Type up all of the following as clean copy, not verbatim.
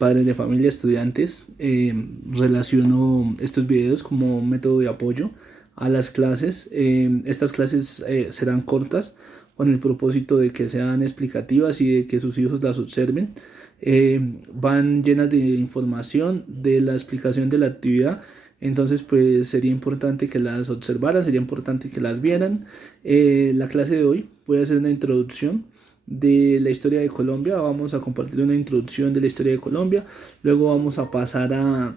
padres de familia, estudiantes, relaciono estos videos como método de apoyo a las clases. Estas clases serán cortas con el propósito de que sean explicativas y de que sus hijos las observen. Van llenas de información de la explicación de la actividad. Entonces, pues sería importante que las observaran, sería importante que las vieran. La clase de hoy voy a hacer una introducción de la historia de Colombia. Vamos a compartir una introducción de la historia de Colombia. Luego vamos a pasar a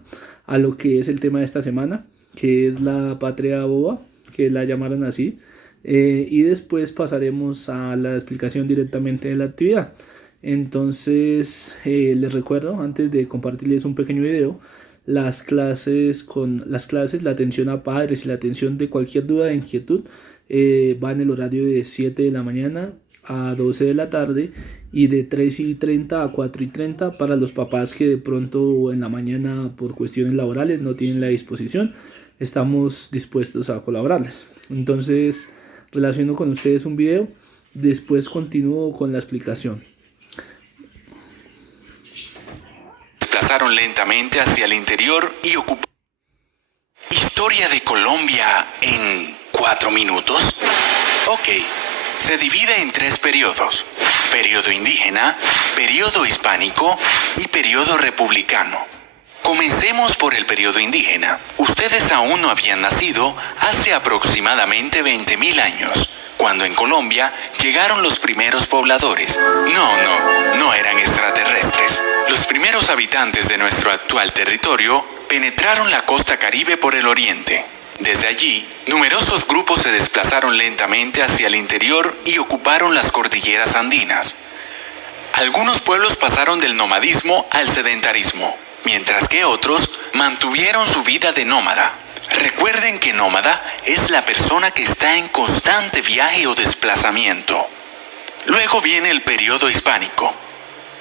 lo que es el tema de esta semana, que es la patria boba, que la llamaron así. Y después pasaremos a la explicación directamente de la actividad. Entonces, les recuerdo, antes de compartirles un pequeño video, la atención a padres y la atención de cualquier duda e inquietud va en el horario de 7 de la mañana a 12 de la tarde y de 3:30 a 4:30 para los papás que de pronto en la mañana por cuestiones laborales no tienen la disposición. Estamos dispuestos a colaborarles. Entonces, relaciono con ustedes un video, después continúo con la explicación. Desplazaron lentamente hacia el interior y ocuparon. ¿Historia de Colombia en 4 minutos? Ok, se divide en 3 periodos: periodo indígena, periodo hispánico y periodo republicano. Comencemos por el periodo indígena. Ustedes aún no habían nacido hace aproximadamente 20.000 años, cuando en Colombia llegaron los primeros pobladores. No eran extraterrestres. Los primeros habitantes de nuestro actual territorio penetraron la costa Caribe por el oriente. Desde allí, numerosos grupos se desplazaron lentamente hacia el interior y ocuparon las cordilleras andinas. Algunos pueblos pasaron del nomadismo al sedentarismo, mientras que otros mantuvieron su vida de nómada. Recuerden que nómada es la persona que está en constante viaje o desplazamiento. Luego viene el periodo hispánico,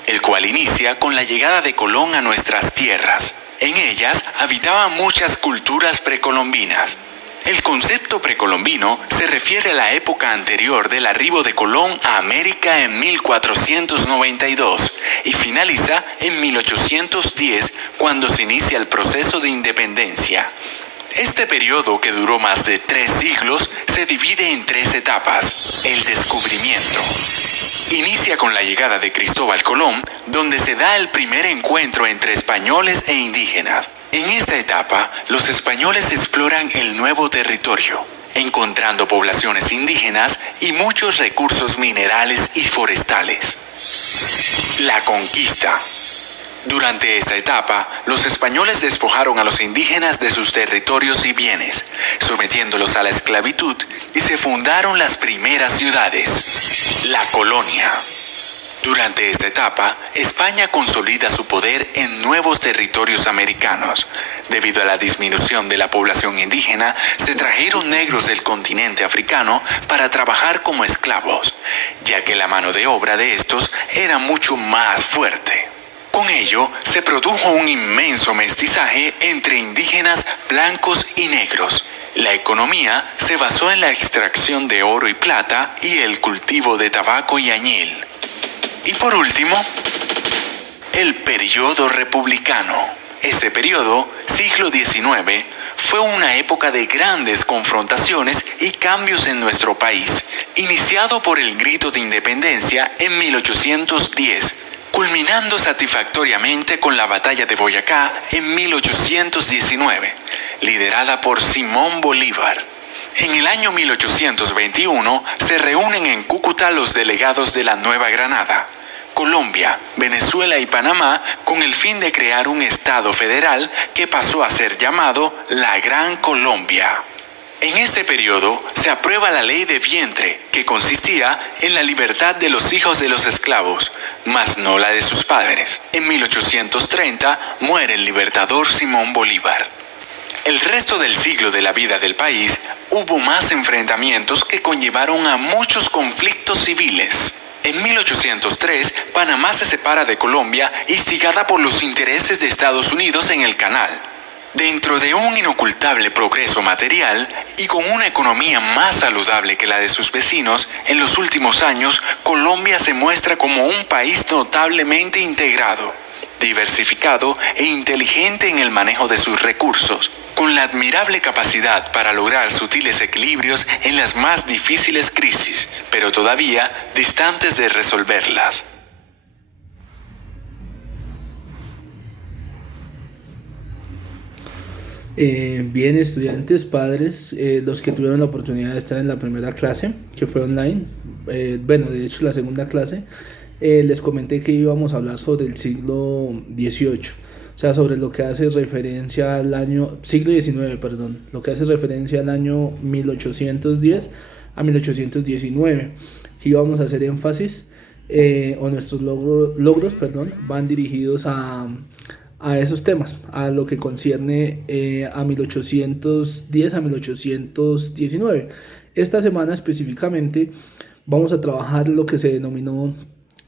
el cual inicia con la llegada de Colón a nuestras tierras. En ellas habitaban muchas culturas precolombinas. El concepto precolombino se refiere a la época anterior del arribo de Colón a América en 1492 y finaliza en 1810, cuando se inicia el proceso de independencia. Este periodo, que duró más de 3 siglos, se divide en 3 etapas. El descubrimiento inicia con la llegada de Cristóbal Colón, donde se da el primer encuentro entre españoles e indígenas. En esta etapa, los españoles exploran el nuevo territorio, encontrando poblaciones indígenas y muchos recursos minerales y forestales. La conquista. Durante esta etapa, los españoles despojaron a los indígenas de sus territorios y bienes, sometiéndolos a la esclavitud, y se fundaron las primeras ciudades. La colonia. Durante esta etapa, España consolida su poder en nuevos territorios americanos. Debido a la disminución de la población indígena, se trajeron negros del continente africano para trabajar como esclavos, ya que la mano de obra de estos era mucho más fuerte. Con ello, se produjo un inmenso mestizaje entre indígenas blancos y negros. La economía se basó en la extracción de oro y plata y el cultivo de tabaco y añil. Y por último, el periodo republicano. Este periodo, siglo XIX, fue una época de grandes confrontaciones y cambios en nuestro país, iniciado por el grito de independencia en 1810, culminando satisfactoriamente con la batalla de Boyacá en 1819, liderada por Simón Bolívar. En el año 1821 se reúnen en Cúcuta los delegados de la Nueva Granada, Colombia, Venezuela y Panamá, con el fin de crear un Estado federal que pasó a ser llamado la Gran Colombia. En este periodo se aprueba la ley de vientre, que consistía en la libertad de los hijos de los esclavos, mas no la de sus padres. En 1830 muere el libertador Simón Bolívar. El resto del siglo de la vida del país hubo más enfrentamientos que conllevaron a muchos conflictos civiles. En 1803, Panamá se separa de Colombia, instigada por los intereses de Estados Unidos en el canal. Dentro de un inocultable progreso material y con una economía más saludable que la de sus vecinos, en los últimos años, Colombia se muestra como un país notablemente integrado. diversificado e inteligente en el manejo de sus recursos, con la admirable capacidad para lograr sutiles equilibrios en las más difíciles crisis, pero todavía distantes de resolverlas. Bien, estudiantes, padres, los que tuvieron la oportunidad de estar en la primera clase, que fue online, bueno, de hecho la segunda clase, les comenté que íbamos a hablar sobre el siglo XVIII, o sea, sobre lo que hace referencia al año, siglo XIX, perdón, lo que hace referencia al año 1810 a 1819, que íbamos a hacer énfasis, o nuestros logros, perdón, van dirigidos a esos temas, a lo que concierne a 1810 a 1819. Esta semana específicamente vamos a trabajar lo que se denominó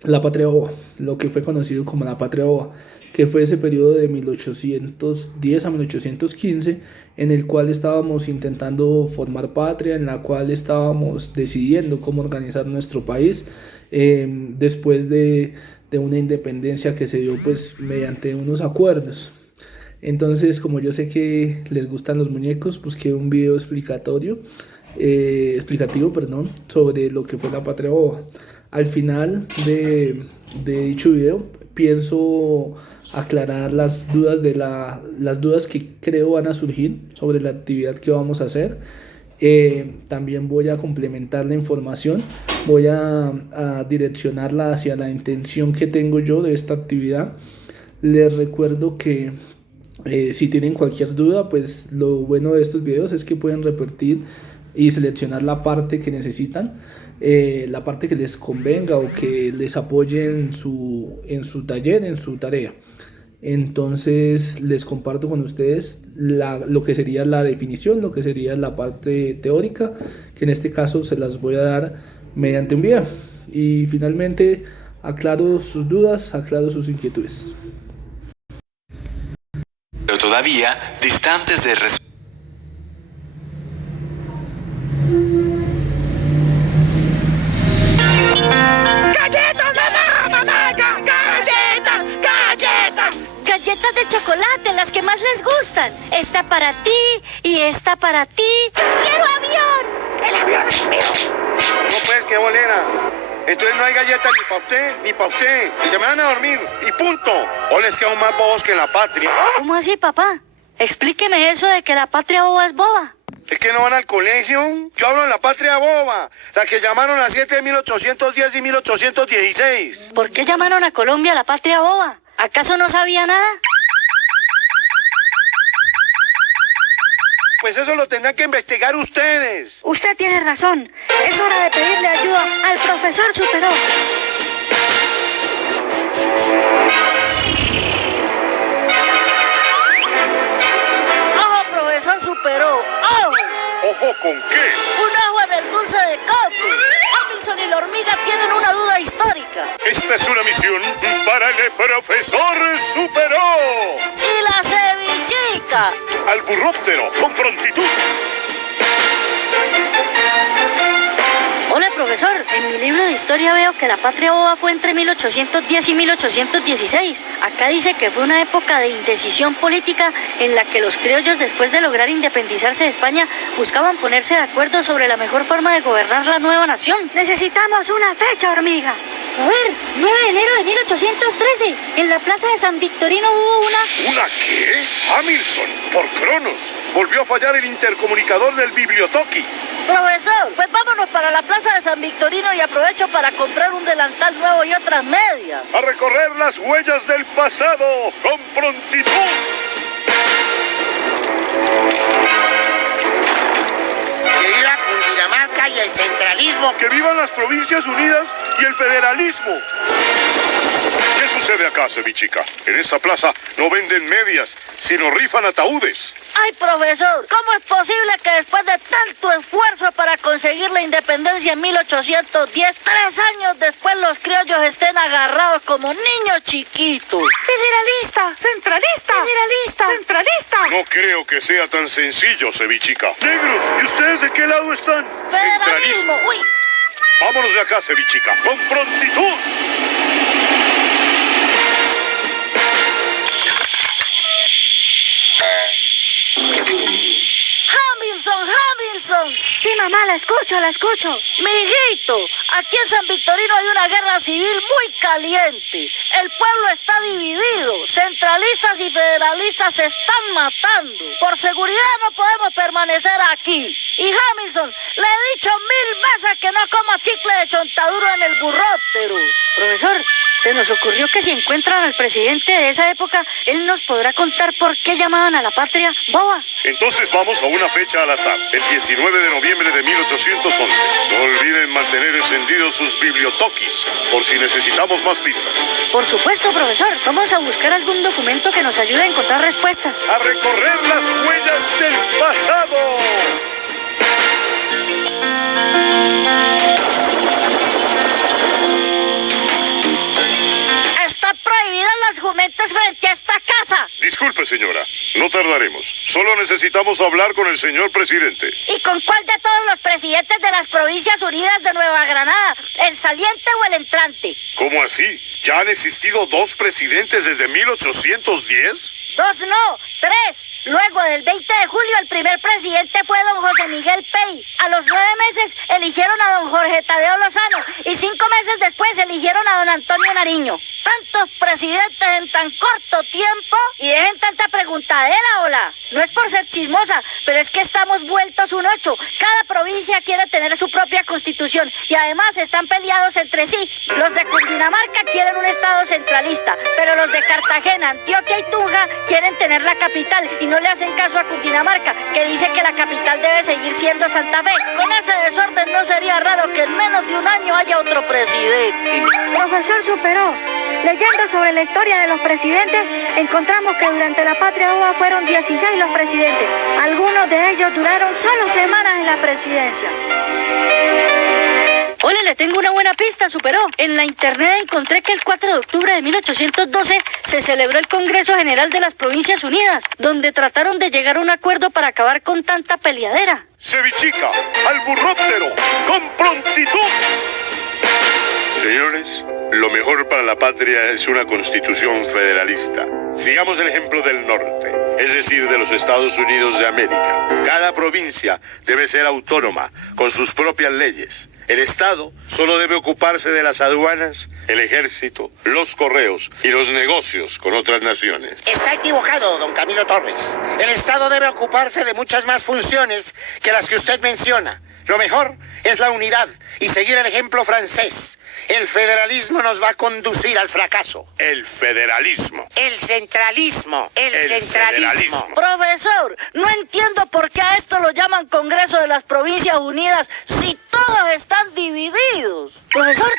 la Patria Boba, lo que fue conocido como la Patria Boba, que fue ese periodo de 1810 a 1815 en el cual estábamos intentando formar patria, en la cual estábamos decidiendo cómo organizar nuestro país después de una independencia que se dio pues mediante unos acuerdos. Entonces, como yo sé que les gustan los muñecos, busqué un video explicativo, perdón, sobre lo que fue la Patria Boba. Al final de dicho video pienso aclarar las dudas que creo van a surgir sobre la actividad que vamos a hacer. También voy a complementar la información, voy a direccionarla hacia la intención que tengo yo de esta actividad. Les recuerdo que si tienen cualquier duda, pues lo bueno de estos videos es que pueden repetir y seleccionar la parte que necesitan, la parte que les convenga o que les apoye en su taller, en su tarea. Entonces les comparto con ustedes lo que sería la definición, lo que sería la parte teórica, que en este caso se las voy a dar mediante un video. Y finalmente aclaro sus dudas, aclaro sus inquietudes. Pero todavía distantes de resolver. Galletas de chocolate, las que más les gustan. Esta para ti y esta para ti. ¡Quiero avión! El avión es mío. No pues, qué bolera. Entonces no hay galletas ni para usted, ni para usted. Y se me van a dormir. Y punto. O les quedan más bobos que en la patria. ¿Cómo así, papá? Explíqueme eso de que la patria boba es boba. ¿Es que no van al colegio? Yo hablo de la patria boba, la que llamaron a 7 de 1810 y 1816. ¿Por qué llamaron a Colombia la patria boba? ¿Acaso no sabía nada? Pues eso lo tendrán que investigar ustedes. Usted tiene razón. Es hora de pedirle ayuda al profesor Superó. ¡Ojo, profesor Superó! ¡Ojo! ¿Ojo con qué? ¡Un ojo en el dulce de coco! Hamilton y la hormiga tienen una duda histórica. Esta es una misión para el profesor Superó. ¡Y la cevichica! Al burróptero, con prontitud. Hola, profesor. En mi libro de historia veo que la patria boba fue entre 1810 y 1816. Acá dice que fue una época de indecisión política en la que los criollos, después de lograr independizarse de España, buscaban ponerse de acuerdo sobre la mejor forma de gobernar la nueva nación. Necesitamos una fecha, hormiga. A ver, 9 de enero de 1813. En la plaza de San Victorino hubo una... ¿Una qué? Hamilton, por Cronos. Volvió a fallar el intercomunicador del bibliotoqui. Profesor, pues vámonos para la plaza de San Victorino y aprovecho para comprar un delantal nuevo y otras medias. A recorrer las huellas del pasado con prontitud. Que viva Cundinamarca y el centralismo. Que vivan las Provincias Unidas y el federalismo. ¿Qué sucede acá, cevichica? En esta plaza no venden medias, sino rifan ataúdes. Ay, profesor, ¿cómo es posible que después de tanto esfuerzo para conseguir la independencia en 1810, 3 años después los criollos estén agarrados como niños chiquitos? Federalista, centralista, federalista, centralista. No creo que sea tan sencillo, cevichica. Negros, ¿y ustedes de qué lado están? Federalismo, uy. Vámonos de acá, cevichica, con prontitud. Wilson. Sí, mamá, la escucho, la escucho. Mijito, aquí en San Victorino hay una guerra civil muy caliente. El pueblo está dividido. Centralistas y federalistas se están matando. Por seguridad no podemos permanecer aquí. Y Hamilton, le he dicho 1000 veces que no coma chicle de chontaduro en el burróptero. Profesor, se nos ocurrió que si encuentran al presidente de esa época, él nos podrá contar por qué llamaban a la patria boba. Entonces vamos a una fecha al azar, el 19 de noviembre de 1811. No olviden mantener encendidos sus bibliotoquis, por si necesitamos más pistas. Por supuesto, profesor. Vamos a buscar algún documento que nos ayude a encontrar respuestas. ¡A recorrer las huellas del pasado! Están prohibidas las jumentas frente a esta casa. Disculpe, señora, no tardaremos. Solo necesitamos hablar con el señor presidente. ¿Y con cuál de todos los presidentes de las Provincias Unidas de Nueva Granada? ¿El saliente o el entrante? ¿Cómo así? ¿Ya han existido 2 presidentes desde 1810? 2 no, 3. Luego del 20 de julio el primer presidente fue don José Miguel Pey. A los 9 meses eligieron a don Jorge Tadeo Lozano y 5 meses después eligieron a don Antonio Nariño. Tantos presidentes en tan corto tiempo y dejen tanta preguntadera, hola. No es por ser chismosa, pero es que estamos vueltos un 8. Cada provincia quiere tener su propia constitución y además están peleados entre sí. Los de Cundinamarca quieren un estado centralista, pero los de Cartagena, Antioquia y Tunja quieren tener la capital y no le hacen caso a Cundinamarca, que dice que la capital debe seguir siendo Santa Fe. Con ese desorden no sería raro que en menos de un año haya otro presidente. Profesor Superó, leyendo sobre la historia de los presidentes, encontramos que durante la patria boba fueron 16 los presidentes. Algunos de ellos duraron solo semanas en la presidencia. Hola, le tengo una buena pista, Superó. En la internet encontré que el 4 de octubre de 1812 se celebró el Congreso General de las Provincias Unidas, donde trataron de llegar a un acuerdo para acabar con tanta peleadera. Cevichica, al burróptero, con prontitud. Señores, lo mejor para la patria es una constitución federalista. Sigamos el ejemplo del norte, es decir, de los Estados Unidos de América. Cada provincia debe ser autónoma, con sus propias leyes. El Estado solo debe ocuparse de las aduanas, el ejército, los correos y los negocios con otras naciones. Está equivocado, don Camilo Torres. El Estado debe ocuparse de muchas más funciones que las que usted menciona. Lo mejor es la unidad y seguir el ejemplo francés. El federalismo nos va a conducir al fracaso. El federalismo. El centralismo. El centralismo. federalismo. Profesor, no entiendo por qué a esto lo llaman Congreso de las Provincias Unidas si todos están divididos. Profesor,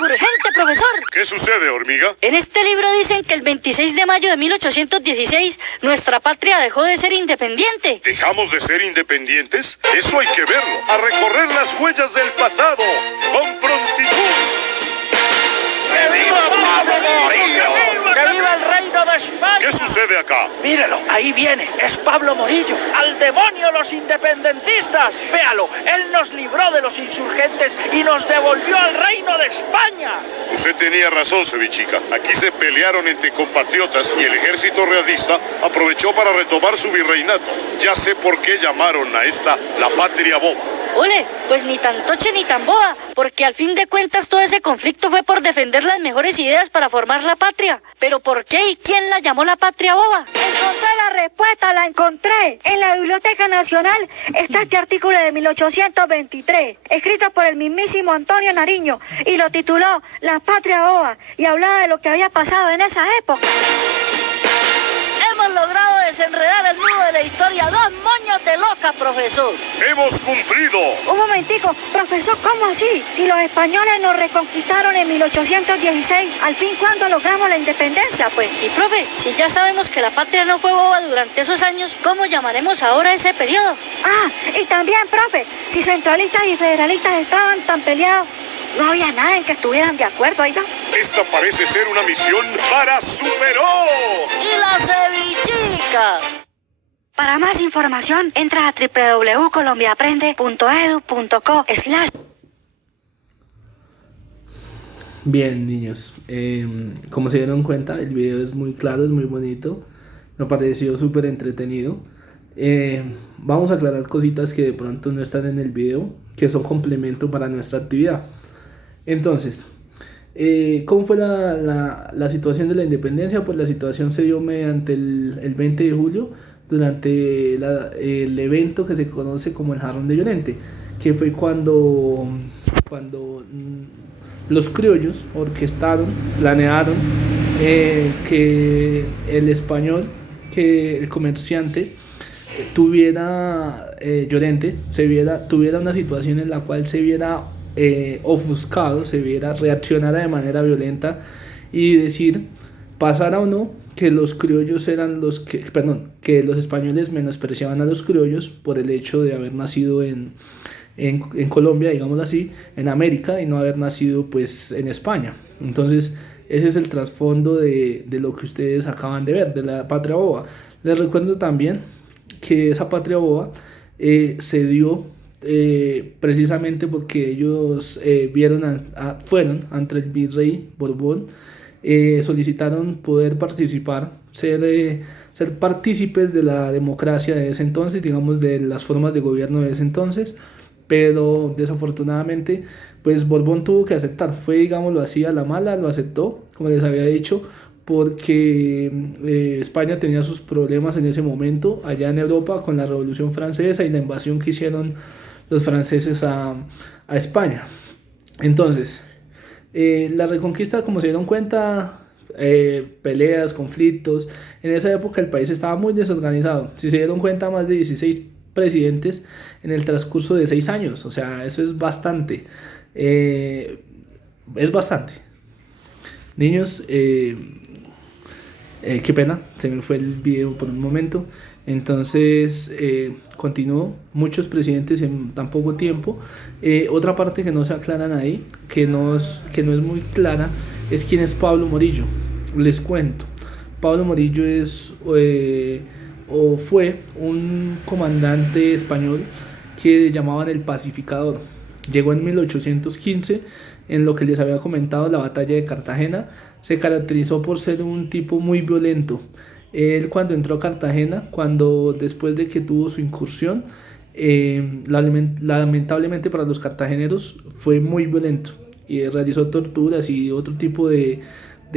urgente, profesor. ¿Qué sucede, hormiga? En este libro dicen que el 26 de mayo de 1816 nuestra patria dejó de ser independiente. ¿Dejamos de ser independientes? Eso hay que verlo. A recorrer las huellas del pasado con prontitud. ¡Que viva Pablo Morillo! ¡Que viva el reino de España! ¿Qué sucede acá? Mírelo, ahí viene, es Pablo Morillo. ¡Al demonio los independentistas! Véalo, él nos libró de los insurgentes y nos devolvió al reino de España. Usted tenía razón, Cevichica. Aquí se pelearon entre compatriotas y el ejército realista aprovechó para retomar su virreinato. Ya sé por qué llamaron a esta la patria boba. Ole, pues ni tan toche ni tan boba, porque al fin de cuentas todo ese conflicto fue por defender las mejores ideas para formar la patria. Pero ¿por qué y quién la llamó la patria boba? Encontré la respuesta, la encontré. En la Biblioteca Nacional está este artículo de 1823, escrito por el mismísimo Antonio Nariño, y lo tituló La patria boba, y hablaba de lo que había pasado en esa época. Hemos logrado desenredar el nudo de la historia. 2 moños de loca, profesor. ¡Hemos cumplido! Un momentico, profesor, ¿cómo así? Si los españoles nos reconquistaron en 1816, ¿al fin cuándo logramos la independencia, pues? Y profe, si ya sabemos que la patria no fue boba durante esos años, ¿cómo llamaremos ahora ese periodo? Ah, y también, profe, si centralistas y federalistas estaban tan peleados, no había nada en que estuvieran de acuerdo, oiga. Esta parece ser una misión para Superó. Y la cevichica. Para más información, entra a www.colombiaaprende.edu.co/ Bien, niños, como se dieron cuenta, el video es muy claro, es muy bonito, me ha parecido súper entretenido. Vamos a aclarar cositas que de pronto no están en el video, que son complemento para nuestra actividad. Entonces, ¿cómo fue la situación de la independencia? Pues la situación se dio mediante el 20 de julio, durante el evento que se conoce como el Jarrón de Llorente, que fue cuando los criollos orquestaron, planearon que el español, que el comerciante tuviera, Llorente, tuviera una situación en la cual se viera ofuscado, reaccionara de manera violenta y decir, pasara o no, que los criollos eran que los españoles menospreciaban a los criollos por el hecho de haber nacido en Colombia, digámoslo así, en América, y no haber nacido pues en España. Entonces ese es el trasfondo de lo que ustedes acaban de ver, de la Patria Boba. Les recuerdo también que esa Patria Boba se dio precisamente porque ellos fueron ante el virrey Borbón, solicitaron poder participar, ser partícipes de la democracia de ese entonces, digamos, de las formas de gobierno de ese entonces, pero desafortunadamente pues Borbón tuvo que aceptar, fue, digámoslo así, a la mala, lo aceptó, como les había dicho, porque España tenía sus problemas en ese momento allá en Europa con la Revolución Francesa y la invasión que hicieron los franceses a España. Entonces, la reconquista, como se dieron cuenta, peleas, conflictos, en esa época el país estaba muy desorganizado. Si se dieron cuenta, más de 16 presidentes en el transcurso de 6 años, o sea, eso es bastante. Es bastante. Niños, qué pena, se me fue el video por un momento. Entonces, continuó, muchos presidentes en tan poco tiempo. Otra parte que no se aclaran ahí, que no es muy clara, es quién es Pablo Morillo. Les cuento, Pablo Morillo fue un comandante español que llamaban el Pacificador. Llegó en 1815, en lo que les había comentado, la batalla de Cartagena. Se caracterizó por ser un tipo muy violento. Él, cuando entró a Cartagena, después de que tuvo su incursión, lamentablemente para los cartageneros fue muy violento y realizó torturas y otro tipo de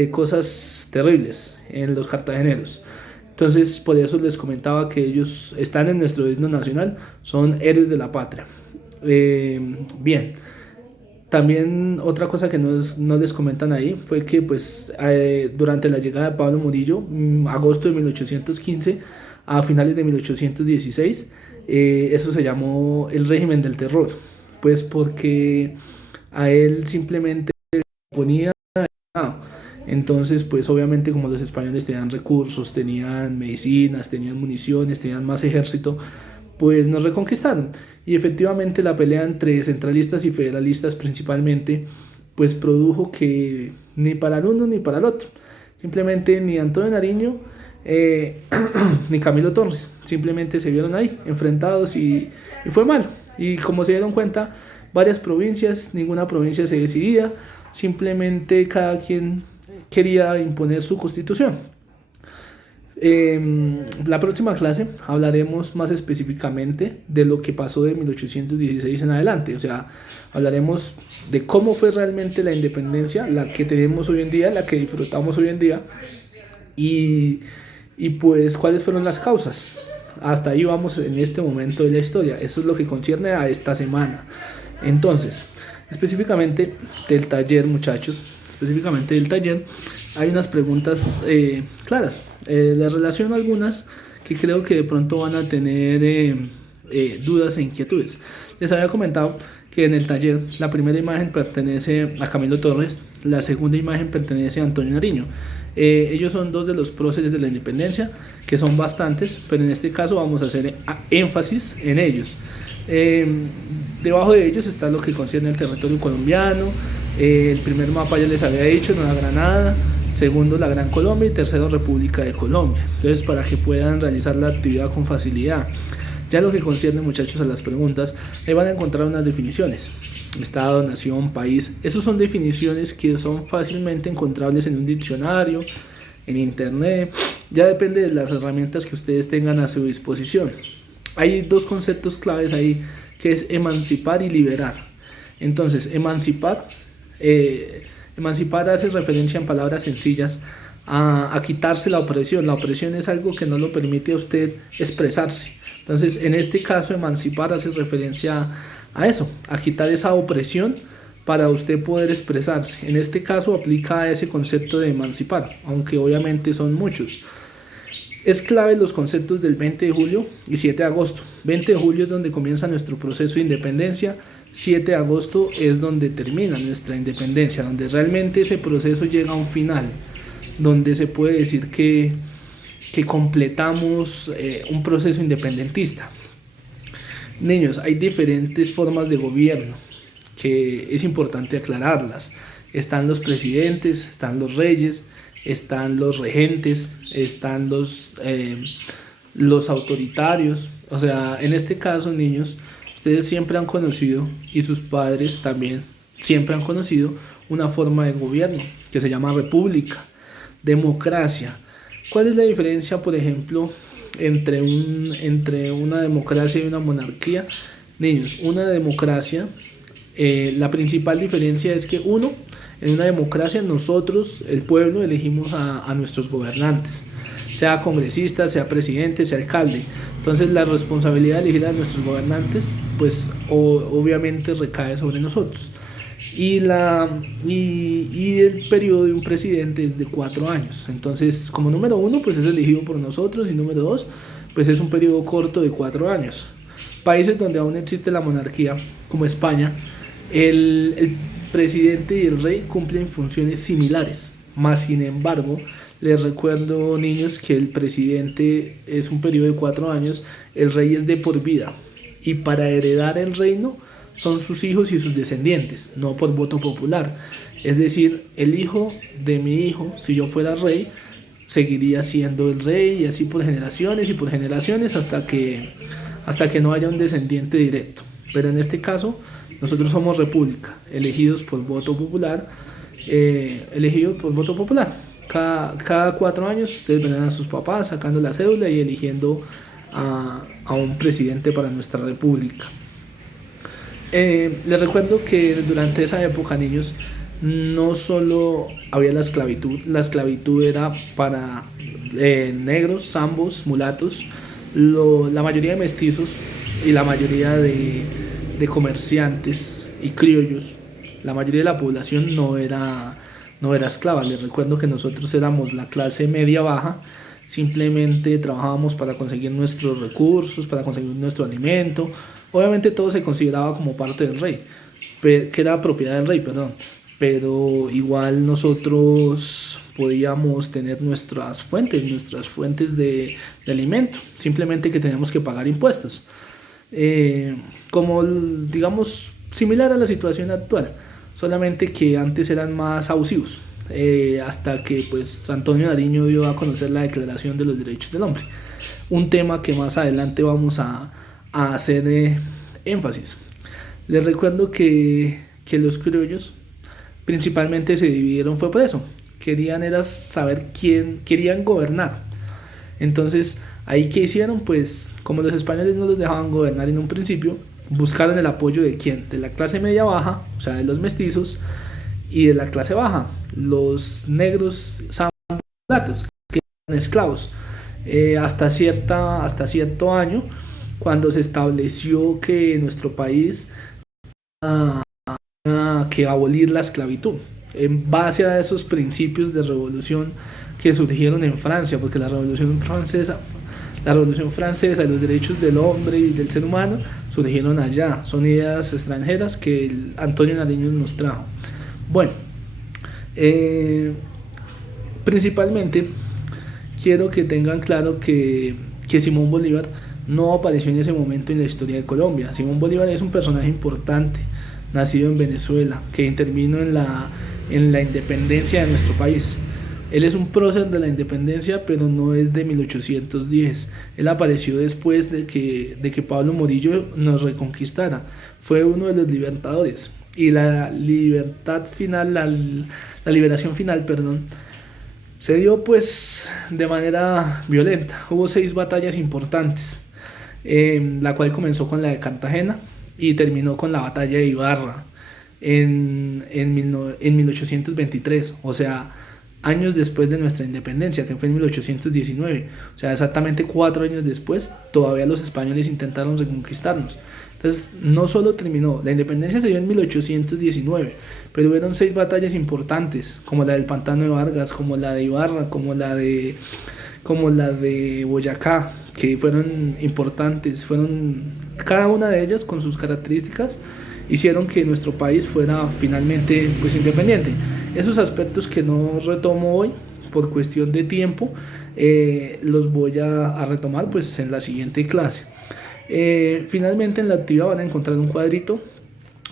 cosas terribles en los cartageneros. Entonces, por eso les comentaba que ellos están en nuestro himno nacional, son héroes de la patria. Bien, también otra cosa que no les comentan ahí fue que pues durante la llegada de Pablo Morillo, agosto de 1815 a finales de 1816, eso se llamó el régimen del terror, pues porque a él simplemente ponía. Entonces, pues obviamente, como los españoles tenían recursos, tenían medicinas, tenían municiones, tenían más ejército, pues nos reconquistaron. Y efectivamente la pelea entre centralistas y federalistas principalmente, pues produjo que ni para el uno ni para el otro, simplemente ni Antonio Nariño ni Camilo Torres, simplemente se vieron ahí enfrentados y fue mal. Y como se dieron cuenta, varias provincias, ninguna provincia se decidía, simplemente cada quien quería imponer su constitución. La próxima clase hablaremos más específicamente de lo que pasó de 1816 en adelante, o sea, hablaremos de cómo fue realmente la independencia, la que tenemos hoy en día, la que disfrutamos hoy en día, y pues cuáles fueron las causas. Hasta ahí vamos en este momento de la historia. Eso es lo que concierne a esta semana. Entonces, específicamente del taller, muchachos, hay unas preguntas claras. Les relaciono algunas que creo que de pronto van a tener dudas e inquietudes. Les había comentado que en el taller la primera imagen pertenece a Camilo Torres, la segunda imagen pertenece a Antonio Nariño. Ellos son dos de los próceres de la independencia, que son bastantes, pero en este caso vamos a hacer énfasis en ellos. Debajo de ellos está lo que concierne al territorio colombiano. El primer mapa ya les había dicho, Nueva Granada, segundo la Gran Colombia y tercero República de Colombia. Entonces, para que puedan realizar la actividad con facilidad. Ya lo que concierne, muchachos, a las preguntas, ahí van a encontrar unas definiciones: estado, nación, país. Esas son definiciones que son fácilmente encontrables en un diccionario, en internet. Ya depende de las herramientas que ustedes tengan a su disposición. hay dos conceptos claves ahí, que es emancipar y liberar. Entonces, emancipar hace referencia en palabras sencillas a quitarse la opresión. La opresión es algo que no lo permite a usted expresarse. Entonces, en este caso, emancipar hace referencia a eso, a quitar esa opresión para usted poder expresarse. En este caso aplica ese concepto de emancipar, aunque obviamente son muchos. Es clave los conceptos del 20 de julio y 7 de agosto. 20 de julio es donde comienza nuestro proceso de independencia, 7 de agosto es donde termina nuestra independencia, donde realmente ese proceso llega a un final, donde se puede decir que completamos un proceso independentista. Niños, hay diferentes formas de gobierno que es importante aclararlas. Están los presidentes, están los reyes, están los regentes, están los autoritarios. O sea, en este caso, niños, ustedes siempre han conocido, y sus padres también siempre han conocido, una forma de gobierno que se llama república, democracia. ¿Cuál es la diferencia, por ejemplo, entre una democracia y una monarquía? Niños, una democracia, la principal diferencia es que en una democracia nosotros, el pueblo, elegimos a nuestros gobernantes, sea congresista, sea presidente, sea alcalde. Entonces la responsabilidad de elegir a nuestros gobernantes, pues obviamente recae sobre nosotros. Y el periodo de un presidente es de 4 años. Entonces, como número 1, pues es elegido por nosotros, y número 2, pues es un periodo corto de 4 años. Países donde aún existe la monarquía, como España, el presidente y el rey cumplen funciones similares. Más sin embargo, les recuerdo, niños, que el presidente es un periodo de 4 años, el rey es de por vida. Y para heredar el reino son sus hijos y sus descendientes, no por voto popular. Es decir, el hijo de mi hijo, si yo fuera rey, seguiría siendo el rey, y así por generaciones y por generaciones hasta que no haya un descendiente directo. Pero en este caso, nosotros somos república, elegidos por voto popular. Cada 4 años ustedes verán a sus papás sacando la cédula y eligiendo a un presidente para nuestra república. Les recuerdo que durante esa época, niños, no solo había la esclavitud era para negros, zambos, mulatos, la mayoría de mestizos y la mayoría de comerciantes y criollos. La mayoría de la población no era esclava. Les recuerdo que nosotros éramos la clase media baja, simplemente trabajábamos para conseguir nuestros recursos, para conseguir nuestro alimento. Obviamente todo se consideraba como parte del rey, que era propiedad del rey, perdón. Pero igual nosotros podíamos tener nuestras fuentes de alimento, simplemente que teníamos que pagar impuestos. Como digamos similar a la situación actual, solamente que antes eran más abusivos, hasta que pues Antonio Nariño dio a conocer la Declaración de los Derechos del Hombre, un tema que más adelante vamos a hacer énfasis. Les recuerdo que los criollos principalmente se dividieron fue por eso, querían saber quién querían gobernar. Entonces ahí ¿qué hicieron? Pues como los españoles no los dejaban gobernar en un principio, buscaron el apoyo de ¿quién? De la clase media baja, o sea de los mestizos, y de la clase baja, los negros, zambos, que eran esclavos, hasta cierto año, cuando se estableció que en nuestro país que abolir la esclavitud en base a esos principios de revolución que surgieron en Francia, porque la revolución francesa y los derechos del hombre y del ser humano surgieron allá, son ideas extranjeras que Antonio Nariño nos trajo. Bueno, principalmente quiero que tengan claro que Simón Bolívar no apareció en ese momento en la historia de Colombia. Simón Bolívar es un personaje importante, nacido en Venezuela, que intervino en la independencia de nuestro país. Él es un prócer de la independencia, pero no es de 1810. Él apareció después de que Pablo Morillo nos reconquistara. Fue uno de los libertadores. Y la liberación final, se dio pues de manera violenta. Hubo 6 batallas importantes. la cual comenzó con la de Cartagena y terminó con la batalla de Ibarra en 1823, o sea, años después de nuestra independencia, que fue en 1819, o sea, exactamente 4 años después, todavía los españoles intentaron reconquistarnos. Entonces, no solo terminó, la independencia se dio en 1819, pero hubieron 6 batallas importantes, como la del Pantano de Vargas, como la de Ibarra, como la de Boyacá, que fueron importantes, cada una de ellas con sus características, hicieron que nuestro país fuera finalmente pues independiente. Esos aspectos que no retomo hoy por cuestión de tiempo, los voy a retomar pues en la siguiente clase. Finalmente en la actividad van a encontrar un cuadrito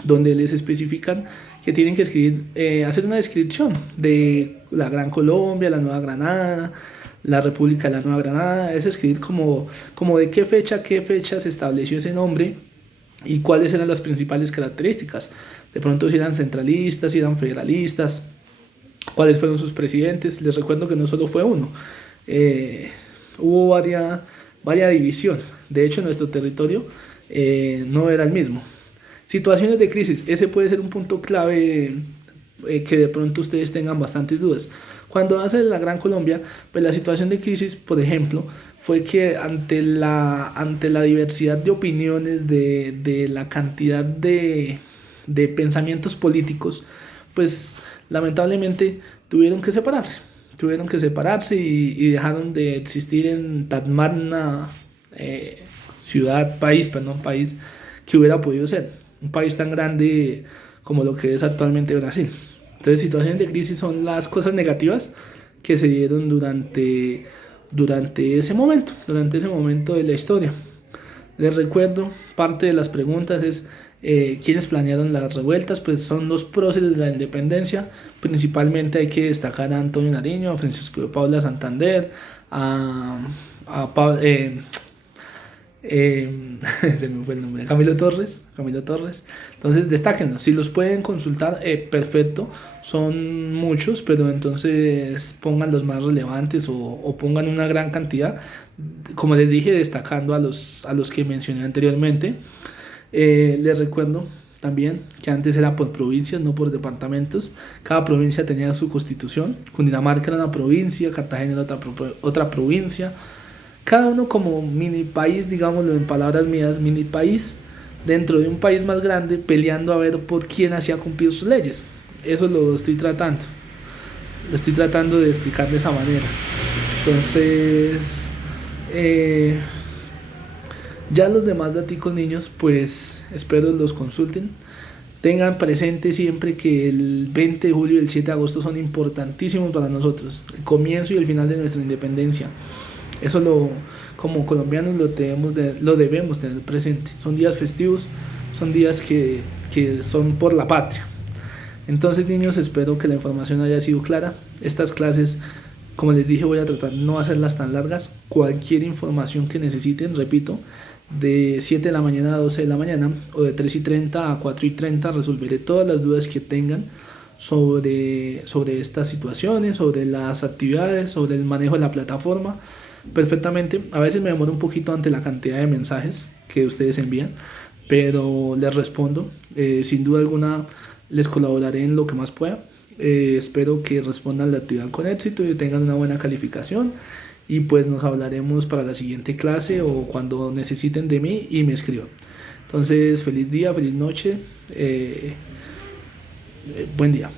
donde les especifican que tienen que escribir, hacer una descripción de la Gran Colombia, la Nueva Granada, la República de la Nueva Granada. Es escribir como de qué fecha se estableció ese nombre y cuáles eran las principales características. De pronto si eran centralistas, si eran federalistas, cuáles fueron sus presidentes. Les recuerdo que no solo fue uno, hubo varias división. De hecho, nuestro territorio no era el mismo. Situaciones de crisis, ese puede ser un punto clave que de pronto ustedes tengan bastantes dudas. Cuando hace la Gran Colombia, pues la situación de crisis, por ejemplo, fue que ante la diversidad de opiniones, de la cantidad de pensamientos políticos, pues lamentablemente tuvieron que separarse y dejaron de existir en tan magna país que hubiera podido ser un país tan grande como lo que es actualmente Brasil. Entonces, situaciones de crisis son las cosas negativas que se dieron durante ese momento de la historia. Les recuerdo, parte de las preguntas es ¿quiénes planearon las revueltas? Pues son los próceres de la independencia. Principalmente hay que destacar a Antonio Nariño, a Francisco de Paula Santander, se me fue el nombre, Camilo Torres. Entonces destáquenlos, si los pueden consultar, perfecto, son muchos, pero entonces pongan los más relevantes o pongan una gran cantidad, como les dije, destacando a los que mencioné anteriormente. Les recuerdo también que antes era por provincias, no por departamentos. Cada provincia tenía su constitución. Cundinamarca era una provincia, Cartagena era otra provincia. Cada uno como mini país, digámoslo en palabras mías, mini país dentro de un país más grande, peleando a ver por quién hacía cumplir sus leyes. Eso lo estoy tratando de explicar de esa manera. Entonces, ya los demás daticos, niños, pues espero los consulten. Tengan presente siempre que el 20 de julio y el 7 de agosto son importantísimos para nosotros, el comienzo y el final de nuestra independencia. Eso como colombianos lo debemos tener presente. Son días festivos, son días que son por la patria. Entonces, niños, espero que la información haya sido clara. Estas clases, como les dije, voy a tratar de no hacerlas tan largas. Cualquier información que necesiten, repito, de 7 de la mañana a 12 de la mañana o de 3:30 a 4:30 resolveré todas las dudas que tengan sobre estas situaciones, sobre las actividades, sobre el manejo de la plataforma. Perfectamente, a veces me demoro un poquito ante la cantidad de mensajes que ustedes envían, pero les respondo, sin duda alguna les colaboraré en lo que más pueda. Espero que respondan la actividad con éxito y tengan una buena calificación, y pues nos hablaremos para la siguiente clase o cuando necesiten de mí y me escriban. Entonces, feliz día, feliz noche, buen día.